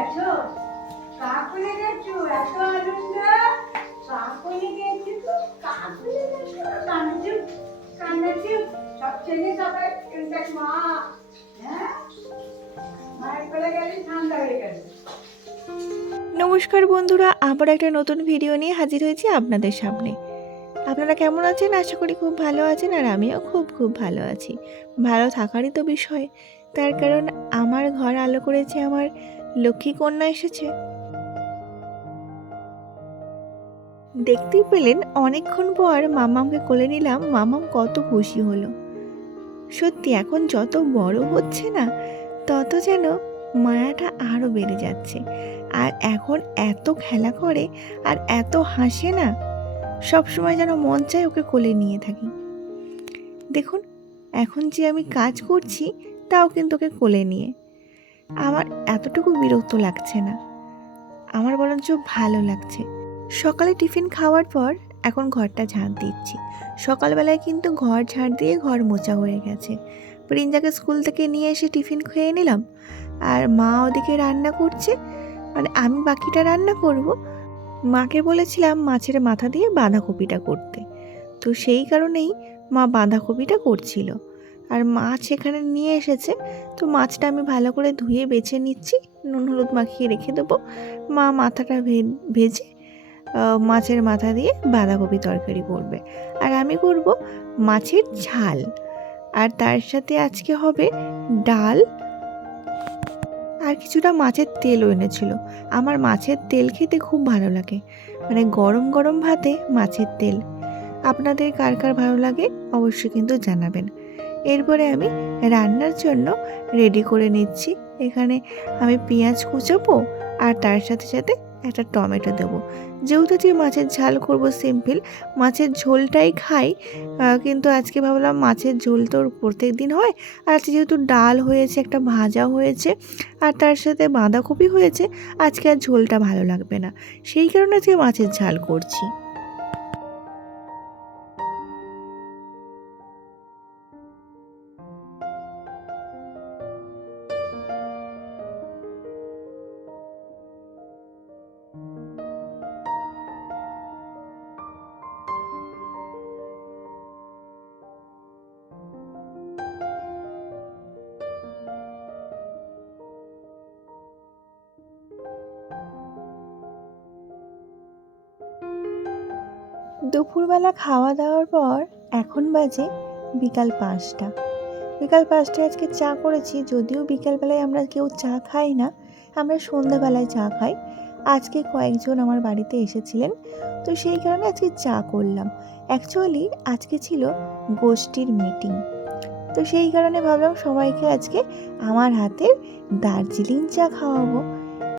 গেছো কাকুলে গেছো এত আনন্দ কাকুলে গেছো তো কাকুলে গেছো কান্নাচু কান্নাচু সব সবাই মা। হ্যাঁ? নমস্কার বন্ধুরা, আবার একটা নতুন ভিডিও নিয়ে হাজির হয়েছি আপনাদের সামনে। আপনারা কেমন আছেন? আশা করি খুব ভালো আছেন আর আমিও খুব খুব ভালো আছি। ভালো থাকারই তো বিষয়। তার কারণ আমার ঘর আলো করেছে আমার লক্ষ্মী কন্যা এসেছে। দেখতেই পেলেন অনেকক্ষণ পর মামামকে কোলে নিলাম। মামাম কত খুশি হলো। সত্যি এখন যত বড় হচ্ছে না, তত যেন মায়াটা আরও বেড়ে যাচ্ছে। আর এখন এত খেলা করে আর এত হাসে না, সব সময় যেন মন চায় ওকে কোলে নিয়ে থাকি। দেখুন, এখন যে আমি কাজ করছি, তাও কিন্তু ওকে কোলে নিয়ে। আমার এতটুকু বিরক্ত লাগছে না। আমার বরঞ্চ ভালো লাগছে। সকালে টিফিন খাওয়ার পর এখন ঘরটা ঝাড় দিচ্ছি। সকালবেলায় কিন্তু ঘর ঝাড় দিয়ে ঘর মোচা হয়ে গেছে। প্রিঞ্জাকে স্কুল থেকে নিয়ে এসে টিফিন খেয়ে নিলাম। আর মা ওদিকে রান্না করছে। মানে আমি বাকিটা রান্না করব। মাকে বলেছিলাম মাছের মাথা দিয়ে বাঁধাকপিটা করতে। তো সেই কারণেই মা বাঁধাকপিটা করছিল। আর মাছ এখানে নিয়ে এসেছে। তো মাছটা আমি ভালো করে ধুয়ে বেছে নিচ্ছি, নুন হলুদ মাখিয়ে রেখে দেবো। মা মাথাটা ভেজে মাছের মাথা দিয়ে বাঁধাকপি তরকারি করবে। আর আমি করব মাছের ঝাল। আর তার সাথে আজকে হবে ডাল। আর কিছুটা মাছের তেলও এনেছিল। আমার মাছের তেল খেতে খুব ভালো লাগে। মানে গরম গরম ভাতে মাছের তেল। আপনাদের কার কার ভালো লাগে অবশ্যই কিন্তু জানাবেন। এরপরে আমি রান্নার জন্য রেডি করে নিচ্ছি। এখানে আমি পেঁয়াজ কুচোবো আর তার সাথে সাথে একটা টমেটো দেবো। যেহেতু যে মাছের ঝাল করব সিম্পল, মাছের ঝোলটাই খাই কিন্তু আজকে ভাবলাম মাছের ঝোল তো প্রত্যেক দিন হয়। আর যেহেতু ডাল হয়েছে, একটা ভাজা হয়েছে, আর তার সাথে বাঁধাকপি হয়েছে, আজকে আর ঝোলটা ভালো লাগবে না। সেই কারণে আজকে মাছের ঝাল করছি। দুপুরবেলা খাওয়া দাওয়ার পর এখন বাজে বিকাল পাঁচটা। বিকাল পাঁচটায় আজকে চা করেছি, যদিও বিকালবেলায় আমরা কেউ চা খাই না, আমরা সন্ধ্যাবেলায় চা খাই। আজকে কয়েকজন আমার বাড়িতে এসেছিলেন, তো সেই কারণে আজকে চা করলাম। অ্যাকচুয়ালি আজকে ছিল গোষ্ঠীর মিটিং তো সেই কারণে ভাবলাম সবাইকে আজকে আমার হাতের দার্জিলিং চা খাওয়াবো।